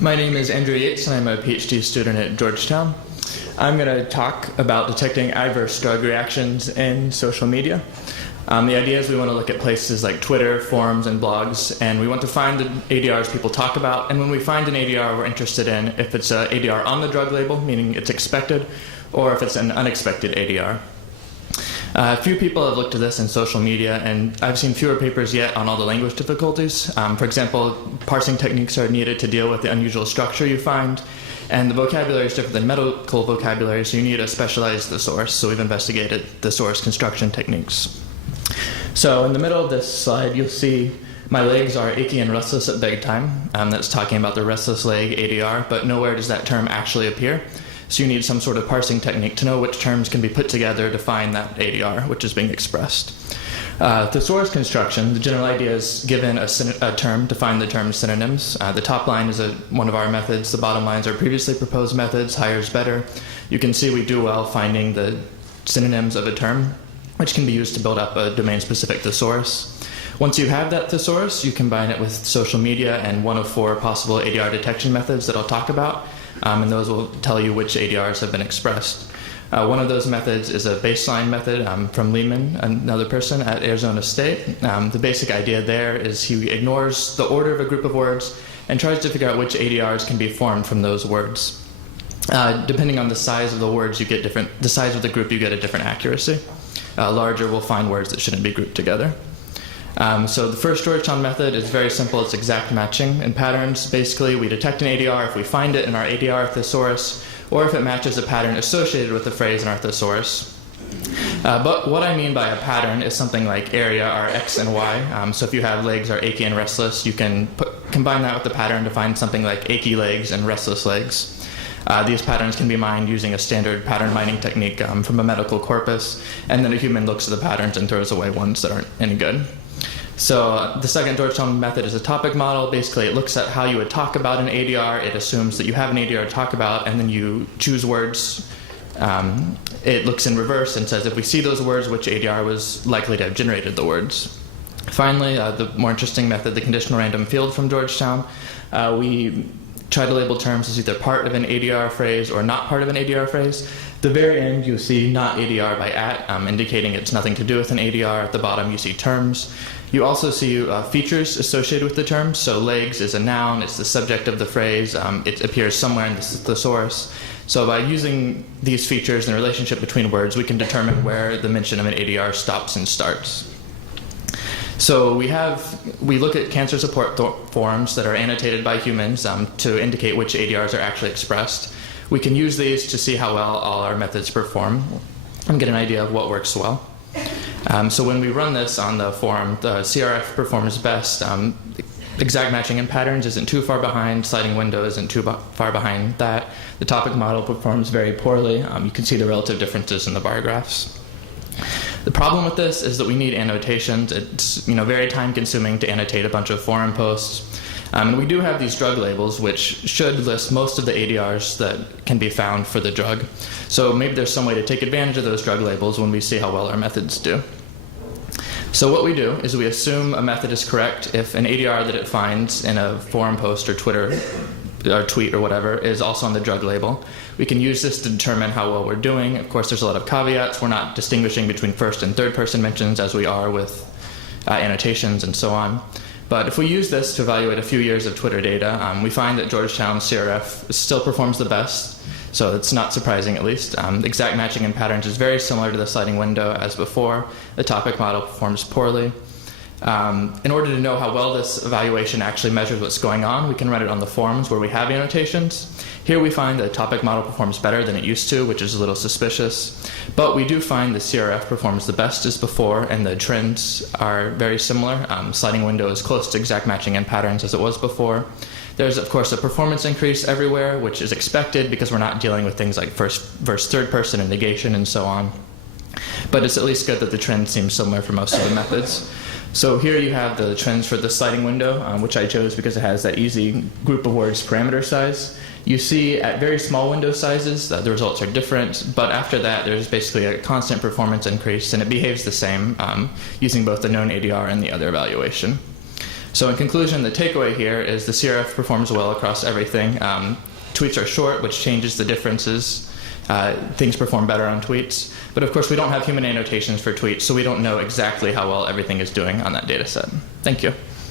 My name is Andrew Yates, and I'm a PhD student at Georgetown. I'm going to talk about detecting adverse drug reactions in social media. The idea is we want to look at places like Twitter, forums, and blogs, and we want to find the ADRs people talk about. And when we find an ADR we're interested in, if it's an ADR on the drug label, meaning it's expected, or if it's an unexpected ADR. A few people have looked at this in social media, and I've seen fewer papers yet on all the language difficulties. For example, parsing techniques are needed to deal with the unusual structure you find, and the vocabulary is different than medical vocabulary, so you need a specialized thesaurus. So we've investigated thesaurus construction techniques. So in the middle of this slide, you'll see my legs are achy and restless at bedtime. That's talking about the restless leg ADR, but nowhere does that term actually appear. So you need some sort of parsing technique to know which terms can be put together to find that ADR, which is being expressed. Thesaurus construction, the general idea is given a term to find the term's synonyms. The top line is one of our methods. The bottom lines are previously proposed methods, higher is better. You can see we do well finding the synonyms of a term, which can be used to build up a domain-specific thesaurus. Once you have that thesaurus, you combine it with social media and one of 4 possible ADR detection methods that I'll talk about. And those will tell you which ADRs have been expressed. One of those methods is a baseline method from Lehman, another person at Arizona State. The basic idea there is he ignores the order of a group of words and tries to figure out which ADRs can be formed from those words. Depending on the size of the words, the size of the group, you get a different accuracy. Larger will find words that shouldn't be grouped together. So the first Georgetown method is very simple. It's exact matching and patterns. Basically, we detect an ADR if we find it in our ADR thesaurus, or if it matches a pattern associated with the phrase in our thesaurus. But what I mean by a pattern is something like area are X and Y. So if you have legs are achy and restless, you can combine that with the pattern to find something like achy legs and restless legs. These patterns can be mined using a standard pattern mining technique from a medical corpus, and then a human looks at the patterns and throws away ones that aren't any good. So the second Georgetown method is a topic model. Basically, it looks at how you would talk about an ADR. It assumes that you have an ADR to talk about, and then you choose words. It looks in reverse and says, if we see those words, which ADR was likely to have generated the words. Finally, the more interesting method, the conditional random field from Georgetown. We try to label terms as either part of an ADR phrase or not part of an ADR phrase. At the very end, you'll see not ADR by @ indicating it's nothing to do with an ADR. At the bottom, you see terms. You also see features associated with the term. So legs is a noun. It's the subject of the phrase. It appears somewhere in the thesaurus. So by using these features and the relationship between words, we can determine where the mention of an ADR stops and starts. So we look at cancer support forums that are annotated by humans to indicate which ADRs are actually expressed. We can use these to see how well all our methods perform and get an idea of what works well. So when we run this on the forum, the CRF performs best. Exact matching and patterns isn't too far behind. Sliding window isn't too far behind that. The topic model performs very poorly. You can see the relative differences in the bar graphs. The problem with this is that we need annotations. It's very time-consuming to annotate a bunch of forum posts. And we do have these drug labels, which should list most of the ADRs that can be found for the drug. So maybe there's some way to take advantage of those drug labels when we see how well our methods do. So what we do is we assume a method is correct if an ADR that it finds in a forum post or Twitter or tweet or whatever is also on the drug label. We can use this to determine how well we're doing. Of course, there's a lot of caveats. We're not distinguishing between first and third person mentions as we are with annotations and so on. But if we use this to evaluate a few years of Twitter data, we find that Georgetown CRF still performs the best. So it's not surprising, at least. Exact matching and patterns is very similar to the sliding window as before. The topic model performs poorly. In order to know how well this evaluation actually measures what's going on, we can run it on the forums where we have annotations. Here we find the topic model performs better than it used to, which is a little suspicious. But we do find the CRF performs the best as before, and the trends are very similar. Sliding window is close to exact matching and patterns as it was before. There's, of course, a performance increase everywhere, which is expected because we're not dealing with things like first versus third person and negation and so on. But it's at least good that the trend seems similar for most of the methods. So here you have the trends for the sliding window, which I chose because it has that easy group of words parameter size. You see at very small window sizes, the results are different, but after that there's basically a constant performance increase, and it behaves the same using both the known ADR and the other evaluation. So in conclusion, the takeaway here is the CRF performs well across everything. Tweets are short, which changes the differences. Things perform better on tweets. But of course, we don't have human annotations for tweets, so we don't know exactly how well everything is doing on that data set. Thank you.